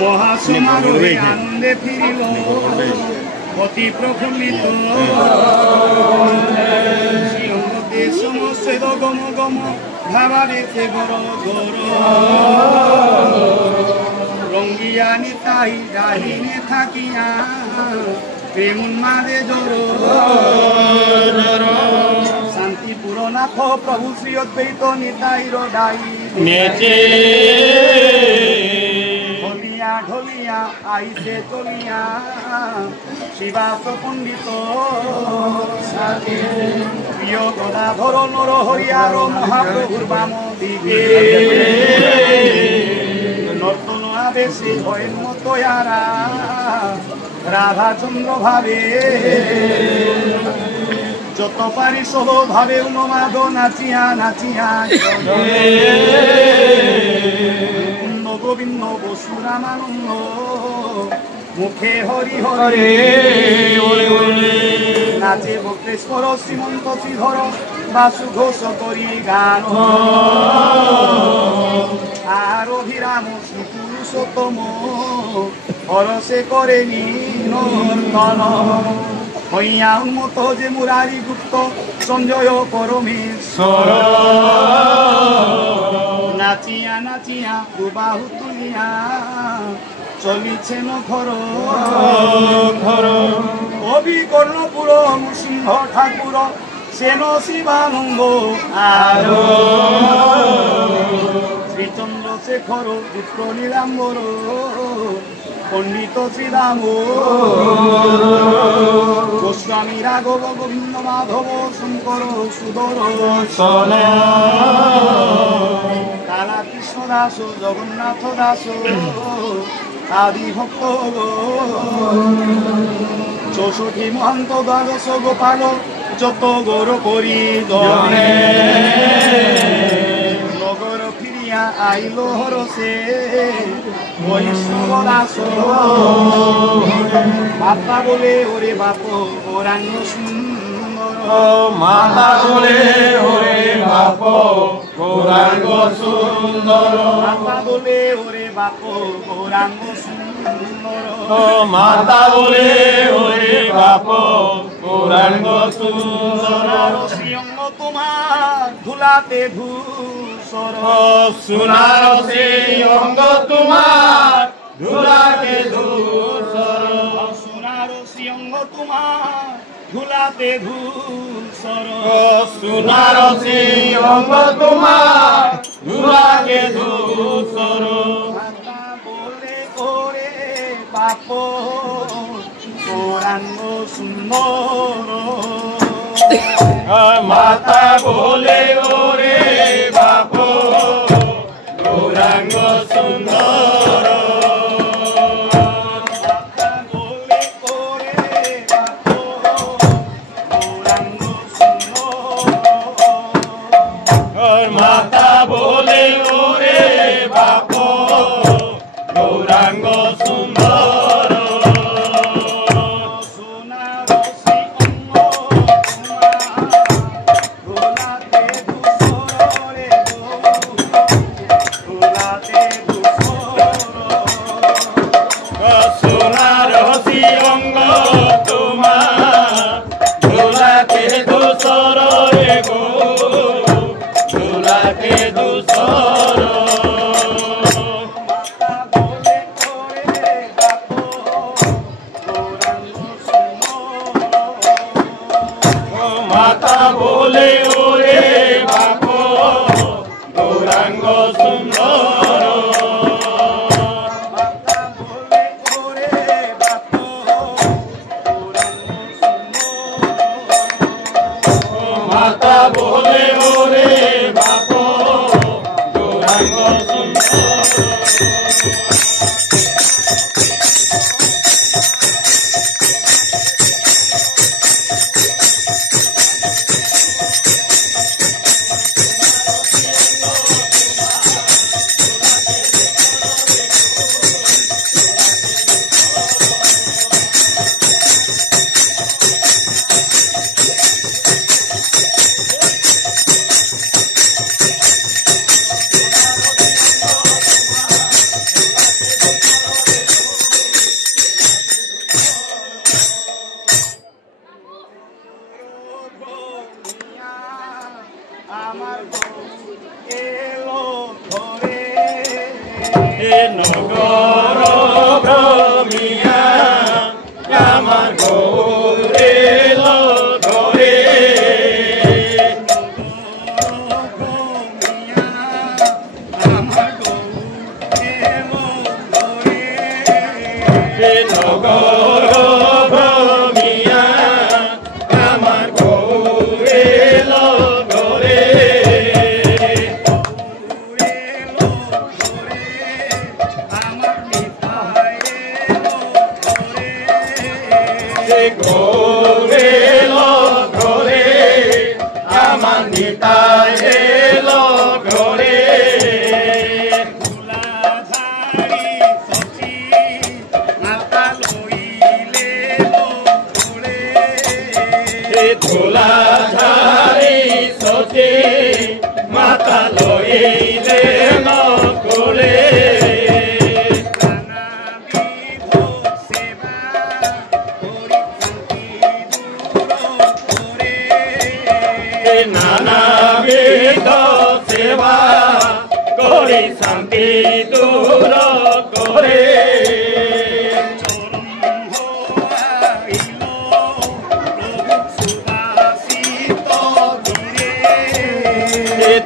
মহাসমারোহে আনন্দে ফিরিল অতি প্রফুল্লিত সমস্ত গম গম ভাবারেতে গর গর রঙ্গিয়ানি তাই রাহিনে থাকিয়া প্রেমুন মাদে জোর শান্তিপুর নাথ প্রভু শ্রী অদ্বৈত নিতাইর ডাই নেচে ঢলিয়া ঢলিয়া আইসে চলিয়া শিবাস পণ্ডিত প্রিয় গদাধর নর হরিয়ার মহাপ্রভুর বাম দিকে নর্তন আবেশে ভয়ের মতো রাধাচন্দ্র ভাবে যত পারি সহ ভাবে উন্মাদ নাচিয়া নাচিয়া গোবিন্দ বসু রামানন্দ মুখে হরি হরে নাচে ভক্তেশ্বর শ্রীমন্ত শ্রীধর বাসু ঘোষ করি গান আর অভিরাম শ্রী পুরুষোত্তম হরসে করে নর্তন হইয়া উন্মত যে মুরারি গুপ্ত সঞ্জয় পরমেশ্বর নাচিয়া নাচিয়া দুবাহু তুলিয়া চলিছেন ঘর ঘর অভিকর্ণপুর নৃসিংহ ঠাকুর সেন শিবানন্দ আর শ্রীচন্দ্রশেখর পুত্র নীলাম্বর পণ্ডিত শ্রীরাম গোস্বামী রাঘব গোবিন্দ মাধব শঙ্কর সুদর কালা কৃষ্ণ দাস জগন্নাথ দাস আদি ভক্ত 64 মহান্ত দ্বাদশ গোপাল যত গৌর করি নগর ফিরিয়া আইল হরসে বৈষ্ণব দাস বাপা বলে ওরে বাপ গৌরাঙ্গ সুন্দর মাতা বলে ওরে বাপ গৌরাঙ্গ সুন্দর মাতা বলে ওরে বাপ গৌরাঙ্গ সুন্দর মাতা বলে ওরে বাপ গৌরাঙ্গ সুন্দর শ্রীঅঙ্গ তোমার ধুলাতে ধূসর সোনার শ্রীঅঙ্গ তোমার ধুলাতে ধূসর সোনার শ্রীঅঙ্গ তোমার ধুলাতে ধূসর সোনার শ্রীঅঙ্গ তোমার ধুলাতে ধূসর বলে ওরে বাপ গৌরাঙ্গ সুন্দর মাতা বলে ওরে বাপ গৌরাঙ্গ সুন্দর মাতা বলে ওরে বাপ গৌরাঙ্গ সুন্দর সোনার শ্রীঅঙ্গ ধুলাতে ধূসর রে ধুলাতে ধূসর সোনার শ্রীঅঙ্গ তোমার ধুলাতে ধূসর রে গো ধুলাতে ধূসর মাতা বলে ওরে বাপ গৌরাঙ্গ সুন্দর মাতা বলে ওরে বাপ গৌরাঙ্গ সুন্দর মাতা বলে ওরে বাপ আমার এলো ধরে নগর ভ্রমিয়া আমার গৌর এলো ধরে নগর ভ্রমিয়া আমার গৌর এলো ধরে গৌর এলো ধরে আমার নিতাই এলো ধরে ধুলাধারি সচি মাতা লইলে নকুলে নানাবিধ সেবা করি শান্তি দূর করে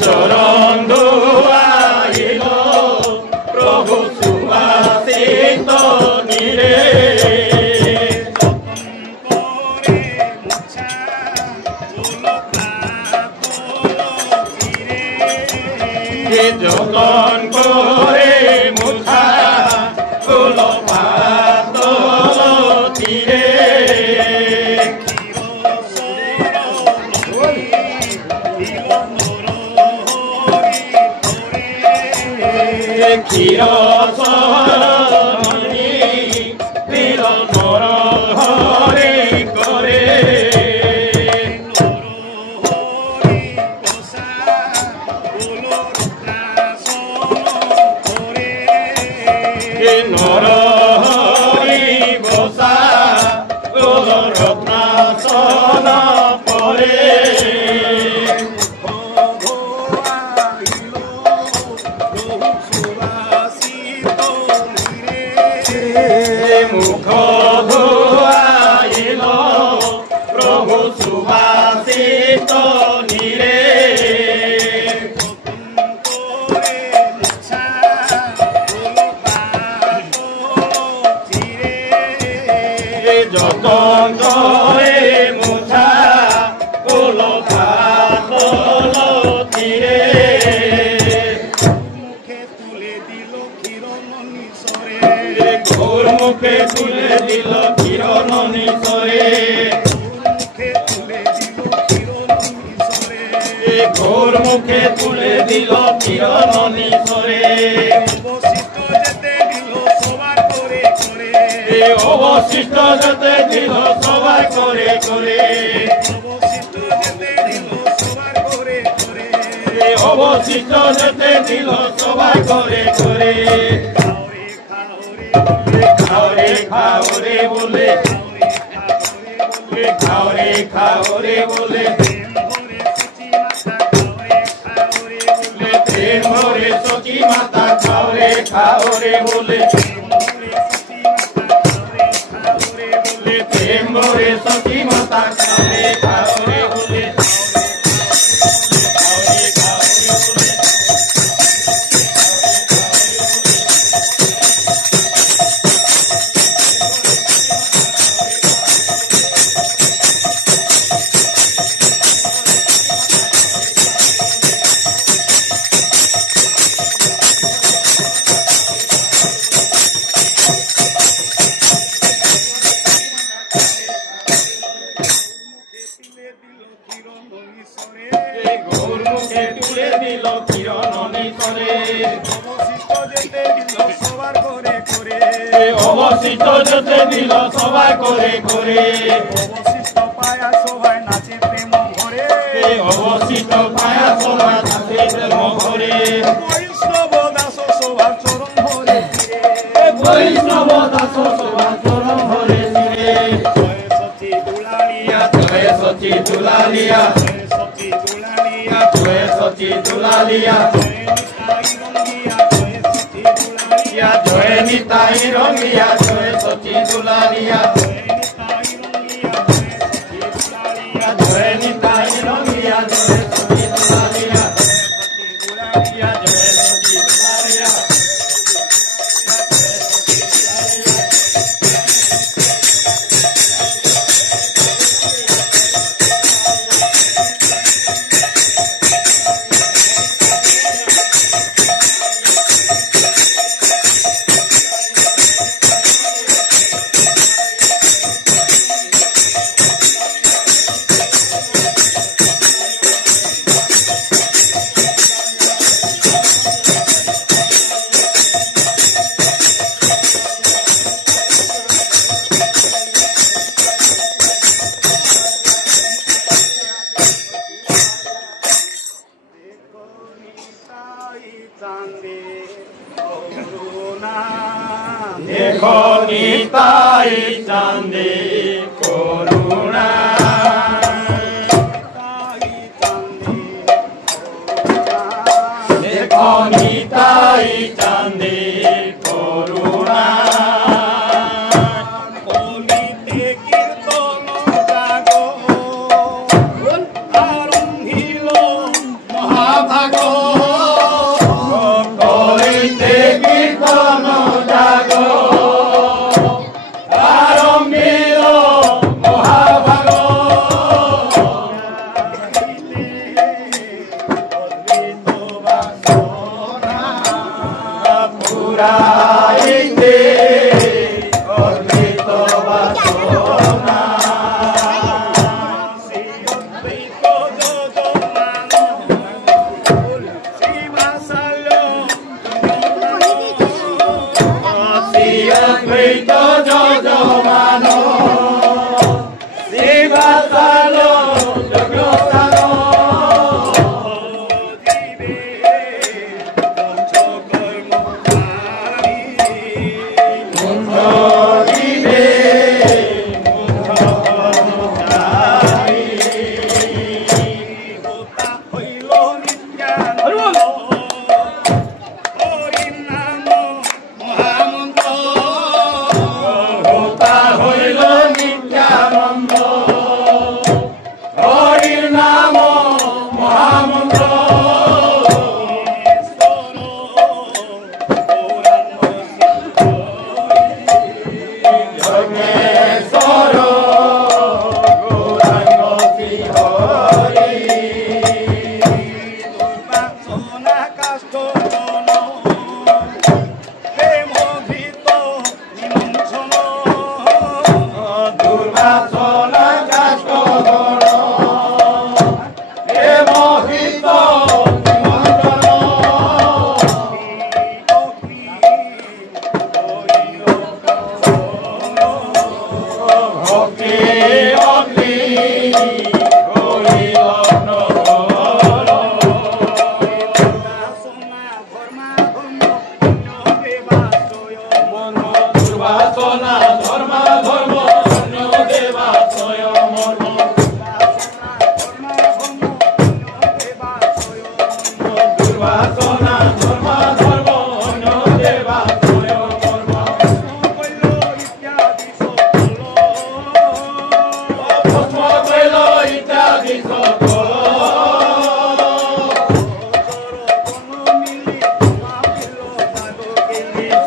চরণ ধুয়াইল প্রভু সুবাসিত নিরে যতন করে মুখা কুল পাতল তীরে ক্ষীর সরণি দিল নর হরে করে নর হরি বসা গোল রত্নাসন পরে মুখ ধুয়াইল প্রভু সুবাসিত নিরে যতন করে মুছা কুল পাতল তীরে ঘোর মুখে তুলে দিল কিরণ নিসরে ঘোর মুখে তুলে দিল কিরণ নিসরে অবশিষ্ট যেতে দিল সবাই করে করে অবশিষ্ট যেতে দিল সবাই করে করে খাওরে খাওরে বলে খাওরে খাওরে বলে প্রেম ভরে সচি মাতা খাওরে খাওরে বলে প্রেম ভরে সচি মাতা খাওরে খাওরে বলে অবশিষ্ট যেতে দিল সবাই করে করে অবশিষ্ট পায়া সবাই নাচে প্রেম ভরে অবশিষ্ট পায়া সবাই নাচে প্রেম ভরে বৈষ্ণব দাস সবার চরণ ভরে বৈষ্ণব দাস সবার চরণ ভরে জয় সচি দুলালিয়া জয় সচি দুলালিয়া জয় সচি দুলালিয়া জয় সচি দুলালিয়া জয় নিতাই রঙ্গিয়া জয় সচি দুলালিয়া জয় নিতাই রঙ্গিয়া জয় সচি দুলালিয়া জয় সচি দুলালিয়া দেখো নিতাই চাঁদে করুণা দেখো নিতাই চাঁদে করুণা কলিতে কীর্তন জাগো আরম্ভিল মহাভাগ কলিতে কীর্তন জাগো আরম্ভিল মহাভাগ পুরাইতে অদ্বৈত বাসনা অদ্বৈত যজমান শিবাসাল যজ্ঞসাল হইল নিত্যানন্দ হরির নাম মহামন্ত্র যোগেশ্বর গৌরাঙ্গ শ্রীহরি সোনা কাষ্ঠ প্রেমভীত নিমন্ত্রণ দুর্বাসনা কাষ্ঠগণ হে মোহিত নিমন্ত্রণ ভক্তি অগ্নি হইল নগর সোনা ধর্মাধর্ম দেবাশ্রয় মন দুর্বাসনা ধর্ম ধর্ম অন্য দেবাশ্রয় মন দুর্বাসনা ধর্ম ধর্ম অন্য দেবাশ্রয় মন ভস্ম কইল ইত্যাদি সকল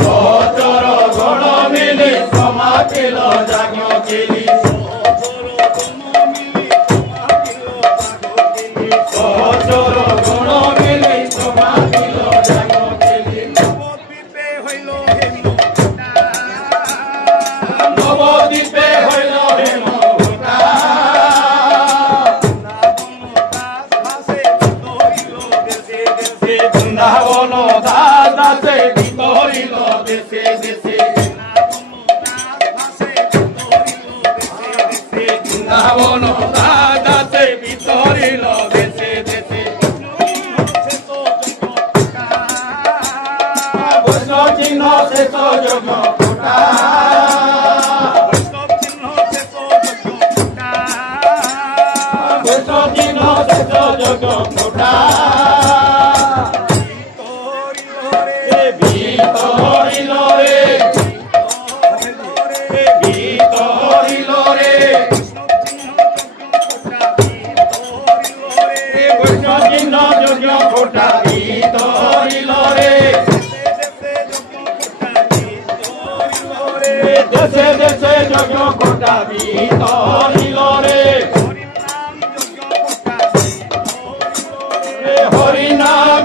সচর গণ মিলি সমাপিল যাজ্ঞ কেলি সচর গণ মিলি সমাপিল যাজ্ঞ কেলি নবদ্বীপে হইল হেমভূতা বৃন্দাবন দাস দাসে বিতরিল দেশে দেশে বৃন্দাবন দাস দাসে বিতরিল দেশে দেশে বৈষ্ণব চিহ্ন শেষ যজ্ঞ ফোটা বৈষ্ণব চিহ্ন শেষ যজ্ঞ ফোটা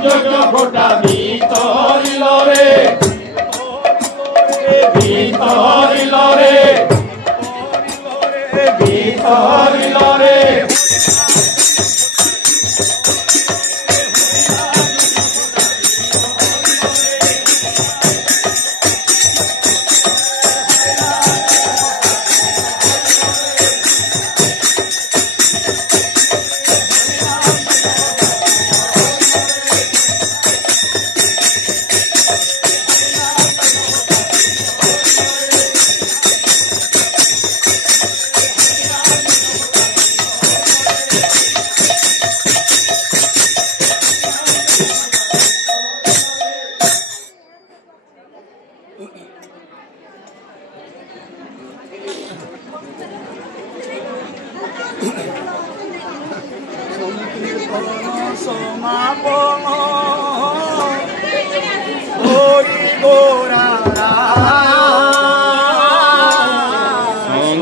যোগ ফোটা ভিতরিল রে ভিতরিল রে ভিতরিল রে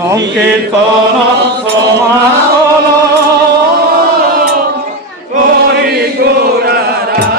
সংকীর্তন সমাপন হরি গোরারা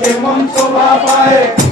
কেমন শোভা পায়